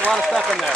A lot of stuff in there.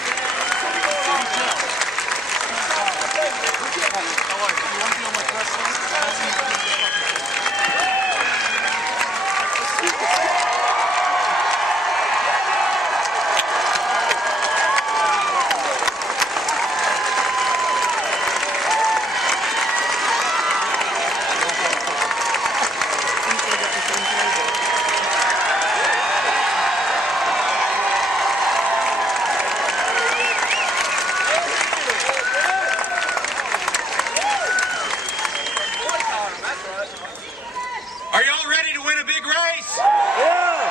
Are y'all ready to win a big race? Yeah.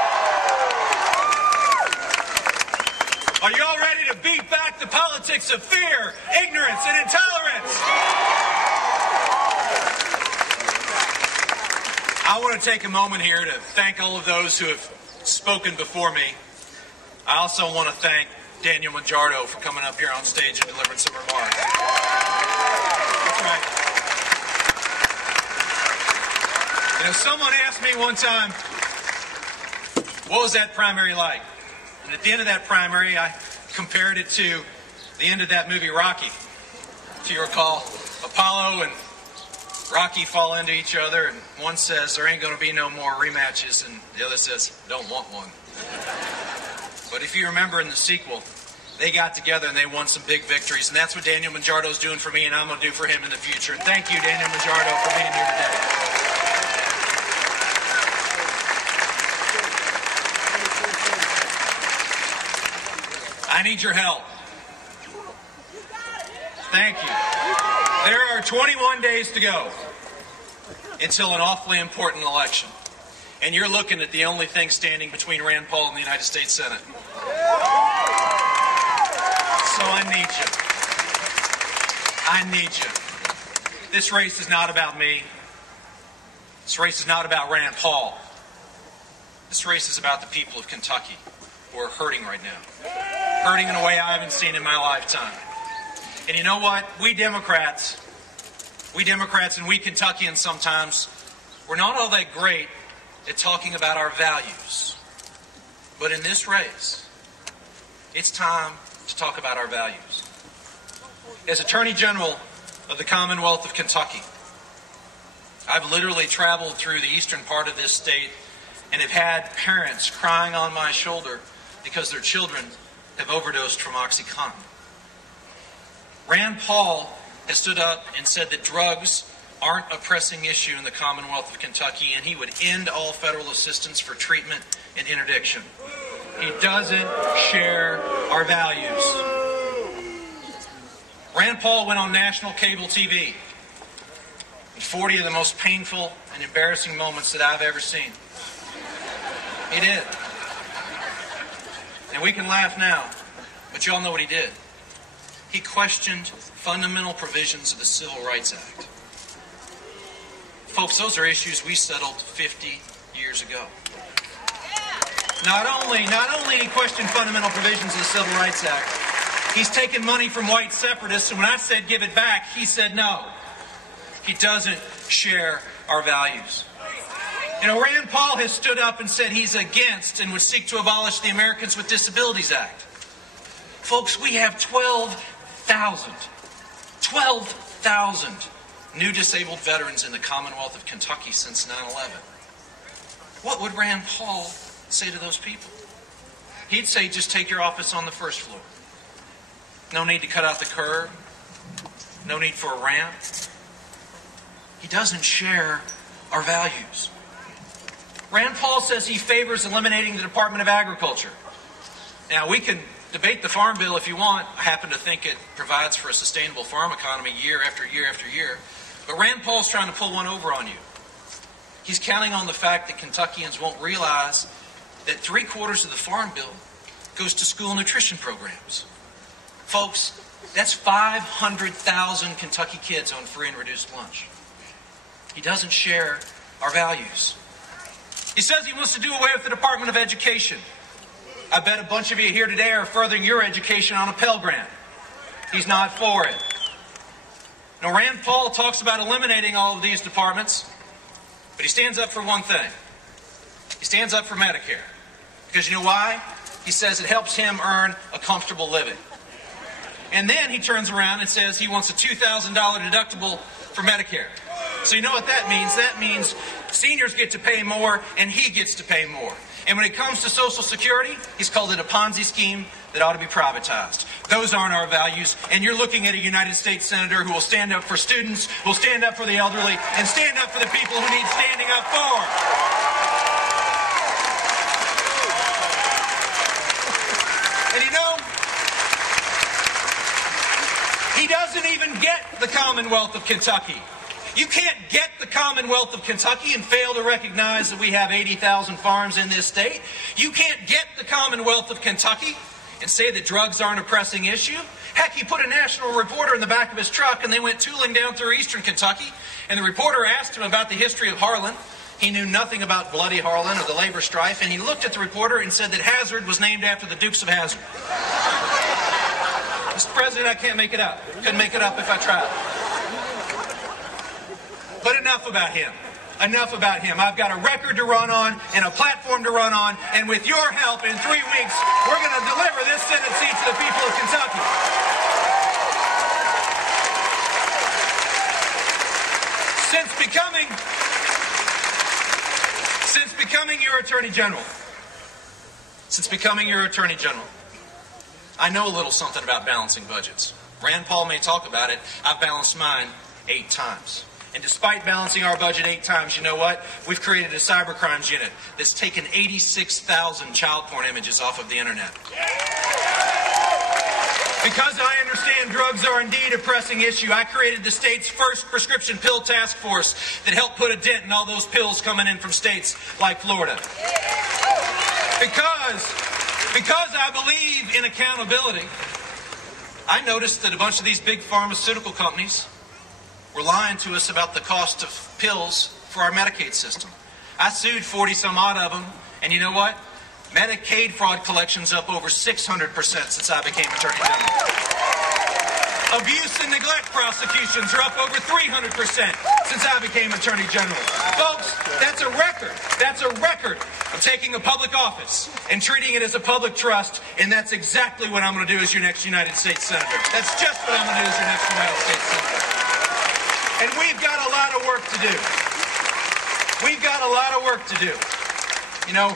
Are y'all ready to beat back the politics of fear, ignorance, and intolerance? I want to take a moment here to thank all of those who have spoken before me. I also want to thank Daniel Mangiardo for coming up here on stage and delivering some remarks. That's right. You know, someone asked me one time, what was that primary like? And at the end of that primary, I compared it to the end of that movie, Rocky. If you recall, Apollo and Rocky fall into each other, and one says, there ain't going to be no more rematches, and the other says, don't want one. But if you remember in the sequel, they got together and they won some big victories, and that's what Daniel Mangiardo's doing for me, and I'm going to do for him in the future. And thank you, Daniel Mangiardo, for being here today. I need your help. Thank you. There are 21 days to go until an awfully important election. And you're looking at the only thing standing between Rand Paul and the United States Senate. So I need you. This race is not about me. This race is not about Rand Paul. This race is about the people of Kentucky who are hurting right now. Hurting in a way I haven't seen in my lifetime. And you know what? We Democrats and we Kentuckians sometimes, we're not all that great at talking about our values. But in this race, it's time to talk about our values. As Attorney General of the Commonwealth of Kentucky, I've literally traveled through the eastern part of this state and have had parents crying on my shoulder because their children have overdosed from OxyContin. Rand Paul has stood up and said that drugs aren't a pressing issue in the Commonwealth of Kentucky, and he would end all federal assistance for treatment and interdiction. He doesn't share our values. Rand Paul went on national cable TV in 40 of the most painful and embarrassing moments that I've ever seen. He did. And we can laugh now, but you all know what he did. He questioned fundamental provisions of the Civil Rights Act. Folks, those are issues we settled 50 years ago. Not only he questioned fundamental provisions of the Civil Rights Act, he's taken money from white separatists, and when I said give it back, he said no. He doesn't share our values. You know, Rand Paul has stood up and said he's against and would seek to abolish the Americans with Disabilities Act. Folks, we have 12,000 new disabled veterans in the Commonwealth of Kentucky since 9/11. What would Rand Paul say to those people? He'd say, just take your office on the first floor. No need to cut out the curb. No need for a ramp. He doesn't share our values. Rand Paul says he favors eliminating the Department of Agriculture. Now, we can debate the Farm Bill if you want. I happen to think it provides for a sustainable farm economy year after year after year. But Rand Paul's trying to pull one over on you. He's counting on the fact that Kentuckians won't realize that 3/4 of the Farm Bill goes to school nutrition programs. Folks, that's 500,000 Kentucky kids on free and reduced lunch. He doesn't share our values. He says he wants to do away with the Department of Education. I bet a bunch of you here today are furthering your education on a Pell Grant. He's not for it. Now, Rand Paul talks about eliminating all of these departments, but he stands up for one thing. He stands up for Medicare. Because you know why? he says it helps him earn a comfortable living. And then he turns around and says he wants a $2,000 deductible for Medicare. So you know what that means? That means seniors get to pay more and he gets to pay more. And when it comes to Social Security, he's called it a Ponzi scheme that ought to be privatized. Those aren't our values. And you're looking at a United States Senator who will stand up for students, who will stand up for the elderly, and stand up for the people who need standing up for. And you know, he doesn't even get the Commonwealth of Kentucky. You can't get the Commonwealth of Kentucky and fail to recognize that we have 80,000 farms in this state. You can't get the Commonwealth of Kentucky and say that drugs aren't a pressing issue. Heck, he put a national reporter in the back of his truck and they went tooling down through eastern Kentucky. And the reporter asked him about the history of Harlan. He knew nothing about bloody Harlan or the labor strife. And he looked at the reporter and said that Hazard was named after the Dukes of Hazzard. Mr. President, I can't make it up. Couldn't make it up if I tried. But enough about him. Enough about him. I've got a record to run on and a platform to run on. And with your help, in 3 weeks, we're going to deliver this Senate seat to the people of Kentucky. Since becoming your Attorney General, I know a little something about balancing budgets. Rand Paul may talk about it. I've balanced mine 8 times. And despite balancing our budget 8 times, you know what? We've created a cybercrimes unit that's taken 86,000 child porn images off of the internet. Because I understand drugs are indeed a pressing issue, I created the state's first prescription pill task force that helped put a dent in all those pills coming in from states like Florida. Because I believe in accountability, I noticed that a bunch of these big pharmaceutical companies were lying to us about the cost of pills for our Medicaid system. I sued 40 some odd of them, and you know what? Medicaid fraud collection's up over 600% since I became Attorney General. Abuse and neglect prosecutions are up over 300% since I became Attorney General. Folks, that's a record. That's a record of taking a public office and treating it as a public trust, and that's exactly what I'm going to do as your next United States Senator. That's just what I'm going to do as your next United States Senator. And we've got a lot of work to do. We've got a lot of work to do. You know,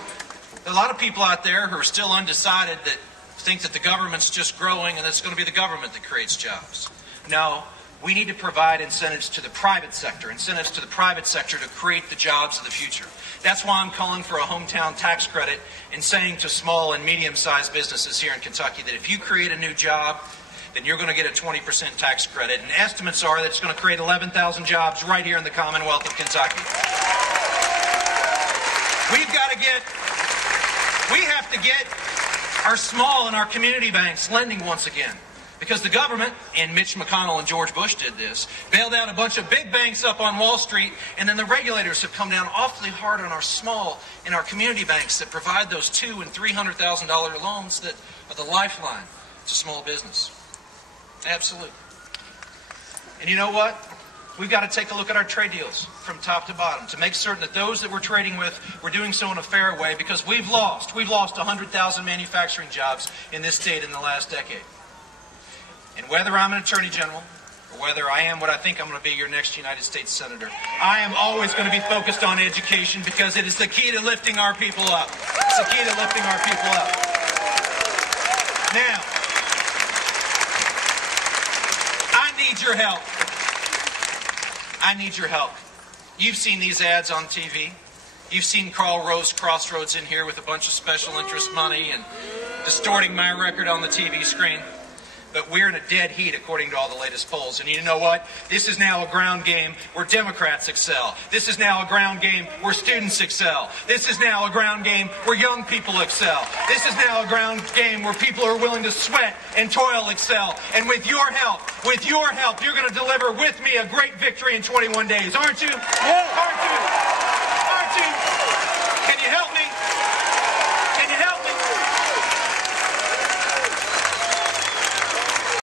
a lot of people out there who are still undecided that think that the government's just growing and it's going to be the government that creates jobs. No, we need to provide incentives to the private sector to create the jobs of the future. That's why I'm calling for a hometown tax credit and saying to small and medium-sized businesses here in Kentucky that if you create a new job, then you're going to get a 20% tax credit. And estimates are that it's going to create 11,000 jobs right here in the Commonwealth of Kentucky. We have to get our small and our community banks lending once again. Because the government, and Mitch McConnell and George Bush did this, bailed out a bunch of big banks up on Wall Street, and then the regulators have come down awfully hard on our small and our community banks that provide those $200,000 and $300,000 loans that are the lifeline to small business. Absolutely. And you know what? We've got to take a look at our trade deals from top to bottom to make certain that those that we're trading with, we're doing so in a fair way, because we've lost 100,000 manufacturing jobs in this state in the last decade. And whether I'm an Attorney General or whether I am what I think I'm going to be, your next United States Senator, I am always going to be focused on education, because it is the key to lifting our people up. It's the key to lifting our people up. Now, I need your help. I need your help. You've seen these ads on TV. You've seen Karl Rose Crossroads in here with a bunch of special interest money and distorting my record on the TV screen. But we're in a dead heat according to all the latest polls. And you know what? This is now a ground game where Democrats excel. This is now a ground game where students excel. This is now a ground game where young people excel. This is now a ground game where people are willing to sweat and toil excel. And with your help, you're going to deliver with me a great victory in 21 days. Aren't you? Aren't you?